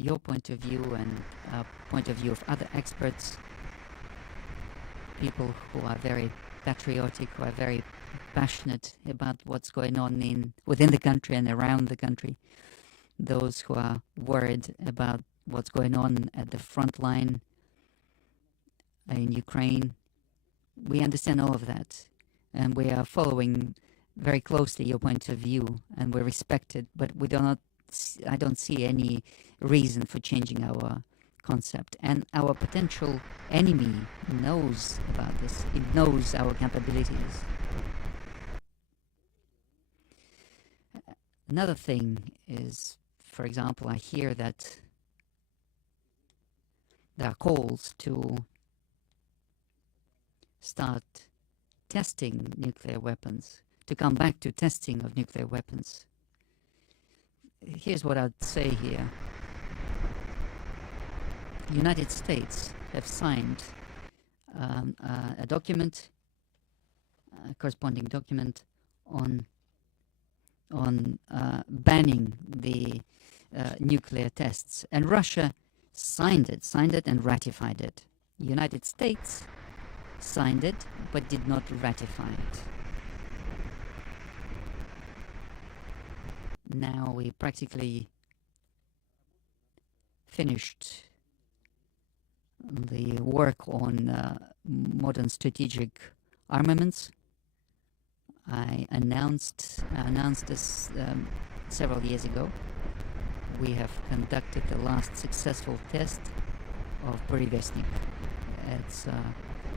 your point of view and point of view of other experts, people who are very patriotic, who are very passionate about what's going on within the country and around the country, those who are worried about what's going on at the front line in Ukraine. We understand all of that, and we are following very closely your point of view, and we respect it, but I don't see any reason for changing our concept. And our potential enemy knows about this. It knows our capabilities. Another thing is, for example, I hear that there are calls to start testing nuclear weapons, to come back to testing of nuclear weapons. Here's what I'd say here. The United States have signed a document, a corresponding document on banning the nuclear tests, and Russia signed it and ratified it. The United States signed it but did not ratify it. Now we practically finished the work on modern strategic armaments. I announced this several years ago. We have conducted the last successful test of Burevestnik. It's a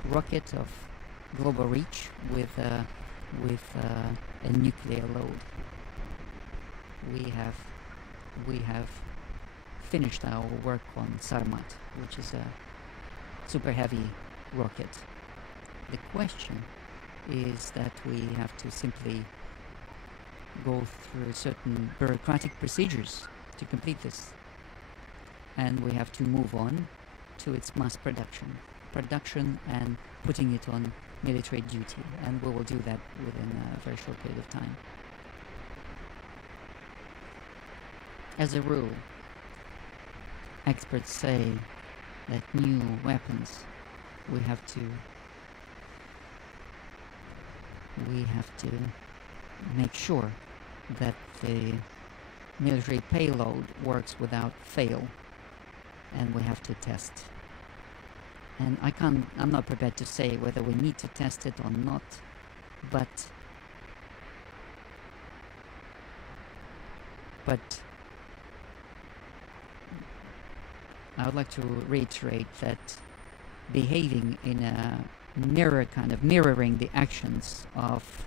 rocket of global reach with a nuclear load. We have finished our work on Sarmat, which is a super heavy rocket. The question is that we have to simply go through certain bureaucratic procedures to complete this, and we have to move on to its mass production and putting it on military duty, and we will do that within a very short period of time. As a rule, experts say that new weapons we have to make sure that the military payload works without fail, and we have to test. And I'm not prepared to say whether we need to test it or not, but I would like to reiterate that behaving in a mirroring the actions of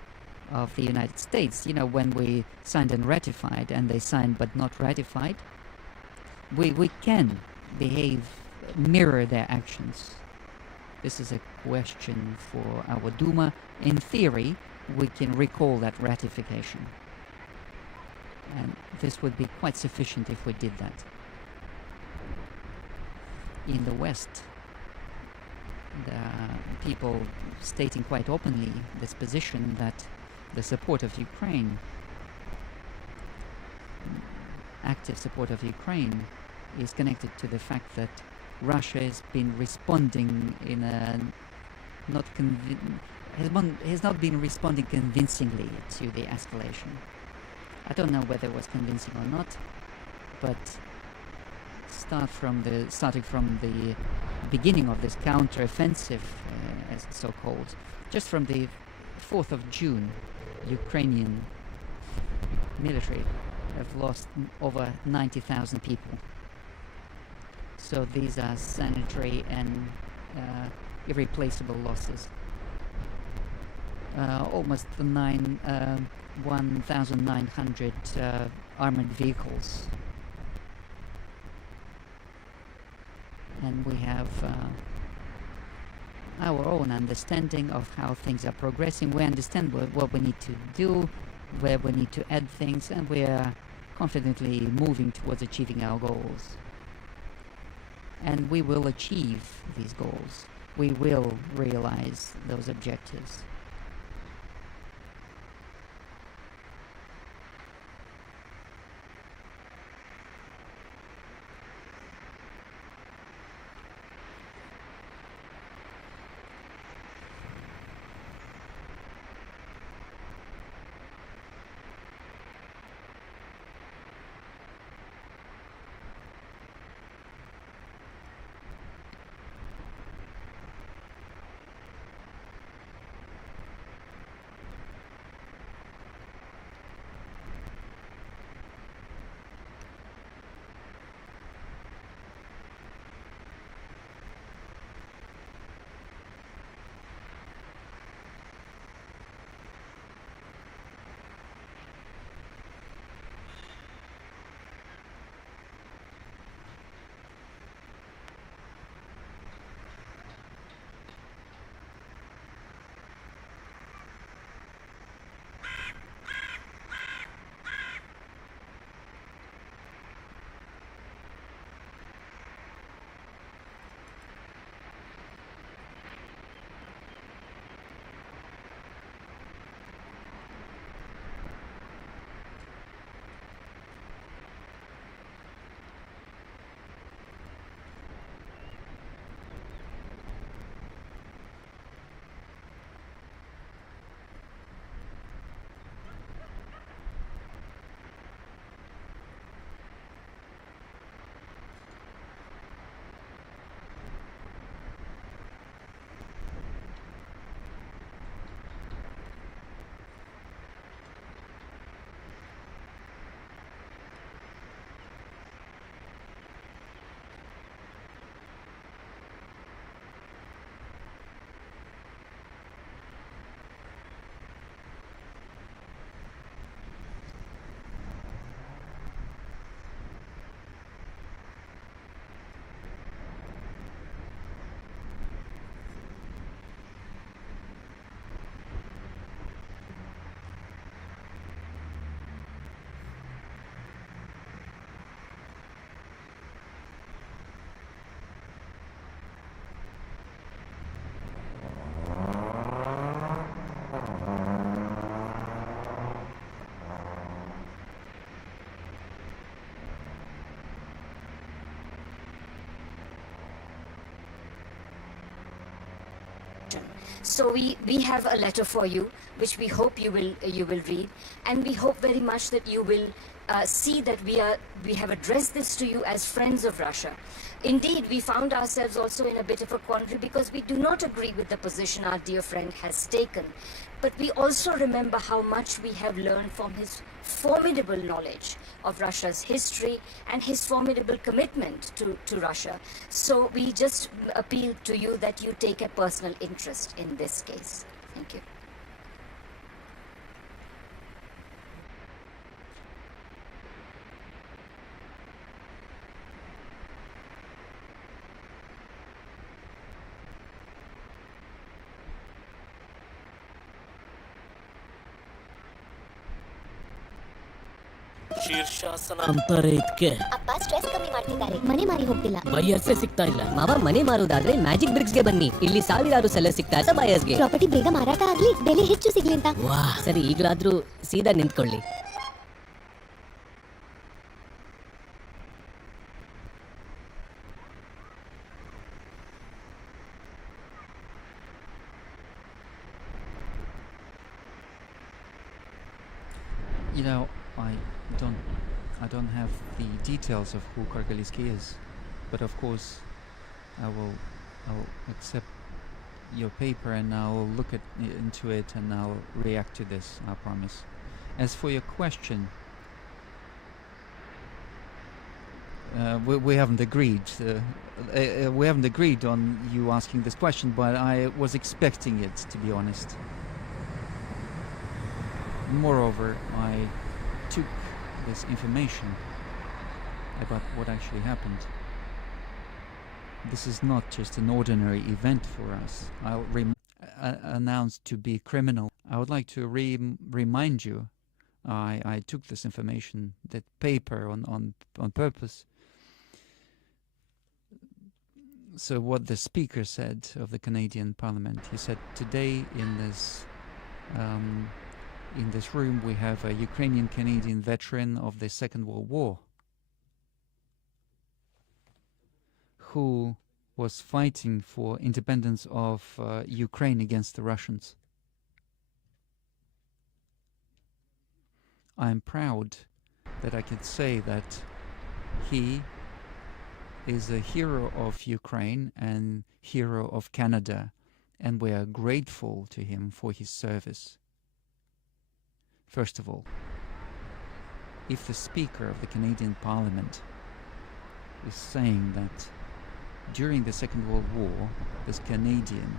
the United States, when we signed and ratified, and they signed but not ratified, we can mirror their actions. This is a question for our Duma. In theory, we can recall that ratification, and this would be quite sufficient if we did that. In the West, there are people stating quite openly this position that the support of Ukraine, active support of Ukraine, is connected to the fact that Russia has been responding in a has not been responding convincingly to the escalation. I don't know whether it was convincing or not, but starting from the beginning of this counter-offensive, as it's so called, just from the 4th of June, Ukrainian military have lost over 90,000 people. So these are sanitary and irreplaceable losses. Almost 1,900 armored vehicles. And we have our own understanding of how things are progressing. We understand what we need to do, where we need to add things, and we are confidently moving towards achieving our goals. And we will achieve these goals. We will realize those objectives. question. So we have a letter for you, which we hope you will read, and we hope very much that you will see that we have addressed this to you as friends of Russia. Indeed, we found ourselves also in a bit of a quandary because we do not agree with the position our dear friend has taken. But we also remember how much we have learned from his formidable knowledge of Russia's history and his formidable commitment to Russia. So we just appeal to you that you take a personal interest in this case. Thank you. Shirshasana ಅಂತಾರೆ ಇದಕ್ಕೆ. ಅಪ್ಪ stress ಕಮ್ಮಿ ಮಾಡ್ತಿದ್ದಾರೆ, ಮನೆ ಮಾರಿ ಹೋಗ್ತಿಲ್ಲ. ಬಯರ್ಸೇ ಸಿಗ್ತಾ ಇಲ್ಲ. ಮಾವ ಮನೆ ಮಾರೋದಾದ್ರೆ ಮ್ಯಾಜಿಕ್ ಬ್ರಿಕ್ಸ್ಗೆ ಬನ್ನಿ, ಇಲ್ಲಿ ಸಾವಿರಾರು ಸೆಲ್ಲರ್ ಸಿಗ್ತಾರೆ ಬಯರ್ಸ್ಗೆ. ಪ್ರಾಪರ್ಟಿ ಬೇಗ ಮಾರಾಟ ಆಗ್ಲಿ, ಬೆಲೆ ಹೆಚ್ಚು ಸಿಗ್ಲಿ ಅಂತ. ವಾ ಸರಿ, ಈಗಲಾದ್ರೂ ಸೀದಾ ನಿಂತ್ಕೊಳ್ಳಿ. You know, I don't have the details of who Kargalinsky is, but of course I'll accept your paper and I'll look into it and I'll react to this, I promise. As for your question, we haven't agreed. We haven't agreed on you asking this question, but I was expecting it, to be honest. Moreover, I took this information about what actually happened. This is not just an ordinary event for us. I'll announced to be criminal. I would like to remind you, I took this information, that paper on purpose. So what the speaker said of the Canadian Parliament, he said, today in this room we have a Ukrainian-Canadian veteran of the Second World War who was fighting for independence of Ukraine against the Russians. I am proud that I can say that he is a hero of Ukraine and hero of Canada, and we are grateful to him for his service. First of all, if the Speaker of the Canadian Parliament is saying that during the Second World War, this Canadian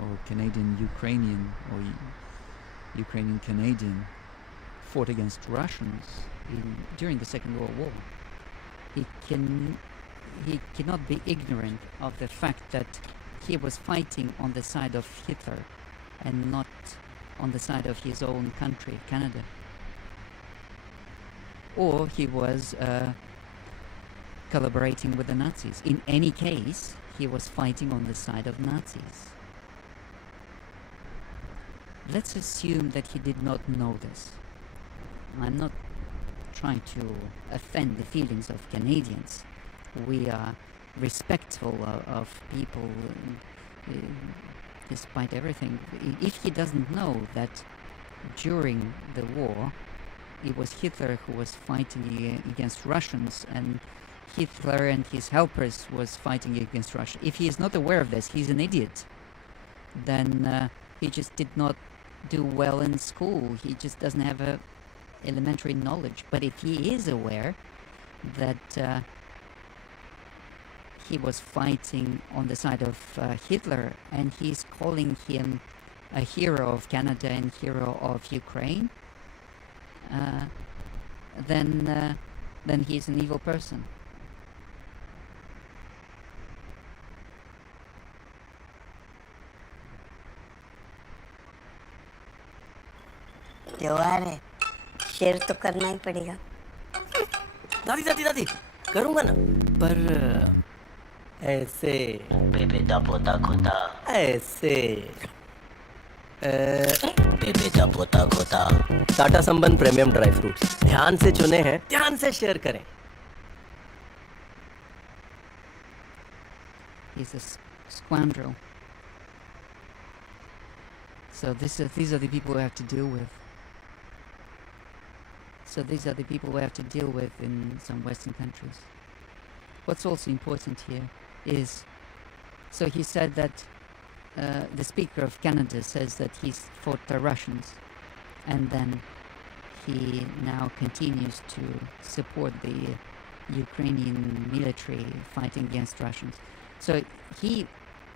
or Canadian-Ukrainian or Ukrainian-Canadian fought against Russians during the Second World War, he cannot be ignorant of the fact that he was fighting on the side of Hitler and not on the side of his own country, Canada. Or he was collaborating with the Nazis. In any case, he was fighting on the side of Nazis. Let's assume that he did not know this. I'm not trying to offend the feelings of Canadians. We are respectful of people despite everything. If he doesn't know that during the war it was Hitler who was fighting against Russians and Hitler and his helpers was fighting against Russia, if he is not aware of this, he's an idiot. Then he just did not do well in school. He just doesn't have a elementary knowledge. But if he is aware that he was fighting on the side of Hitler and he's calling him a hero of Canada and hero of Ukraine, then he's an evil person. त्योहार है, share तो करना ही पड़ेगा। दादी करूंगा ना, पर ऐसे बेटा पोता खोता, ऐसे बेटा पोता खोता। टाटा संबंध प्रीमियम ड्राई फ्रूट्स ध्यान से चुने हैं, ध्यान से शेयर करें। He's a scoundrel. So these are the people we have to deal with. So these are the people we have to deal with in some Western countries. What's also important here is, so he said that the Speaker of Canada says that he's fought the Russians, and then he now continues to support the Ukrainian military fighting against Russians. So he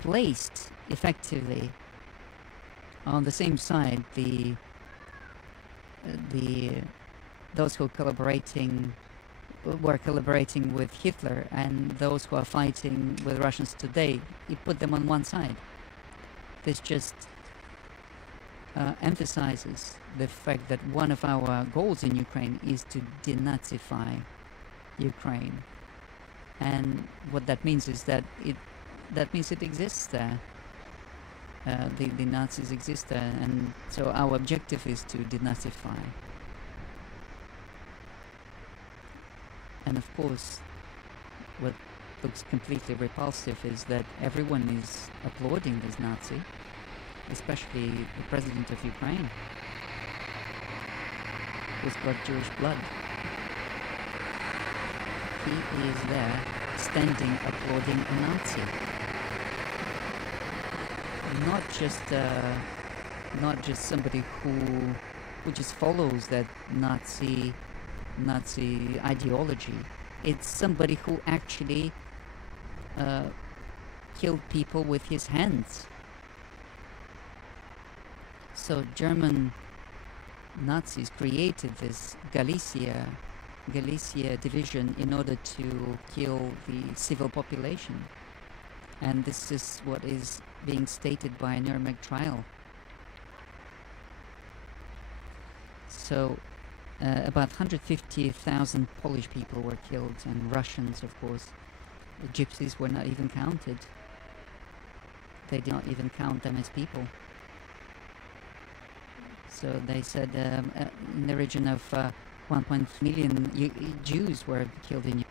placed effectively on the same side those who were collaborating with Hitler and those who are fighting with Russians today. He put them on one side. This just emphasizes the fact that one of our goals in Ukraine is to denazify Ukraine, and what that means is that it exists there. The Nazis exist there, and so our objective is to denazify. And of course, what looks completely repulsive is that everyone is applauding this Nazi, especially the president of Ukraine, who's got Jewish blood. He is there, standing, applauding a Nazi. Not just somebody who just follows that Nazi ideology. It's somebody who actually killed people with his hands. So German Nazis created this Galicia division in order to kill the civil population. And this is what is being stated by a Nuremberg trial. So about 150,000 Polish people were killed, and Russians, of course. The Gypsies were not even counted. They did not even count them as people. So they said in the region of 1.1 million Jews were killed in Ukraine.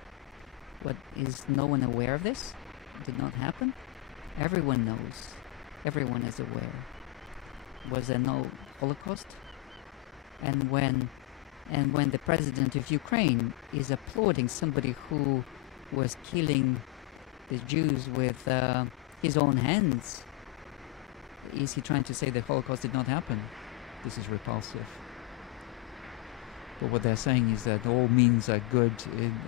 What, is no one aware of this? Did not happen? Everyone knows. Everyone is aware. Was there no Holocaust? And when the president of Ukraine is applauding somebody who was killing the Jews with his own hands, is he trying to say the Holocaust did not happen? This is repulsive. But what they're saying is that all means are good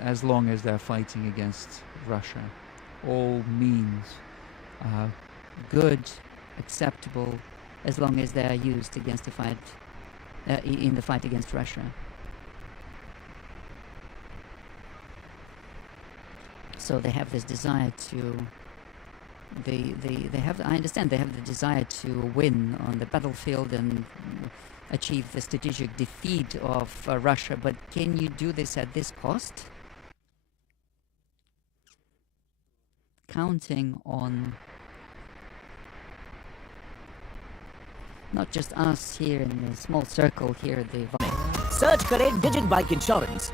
as long as they're fighting against Russia. All means are good, acceptable, as long as they are used against the fight in the fight against Russia. So they have this desire to. I understand they have the desire to win on the battlefield and achieve the strategic defeat of Russia, but can you do this at this cost? Counting on not just us here in the small circle here at the search करें digit bike insurance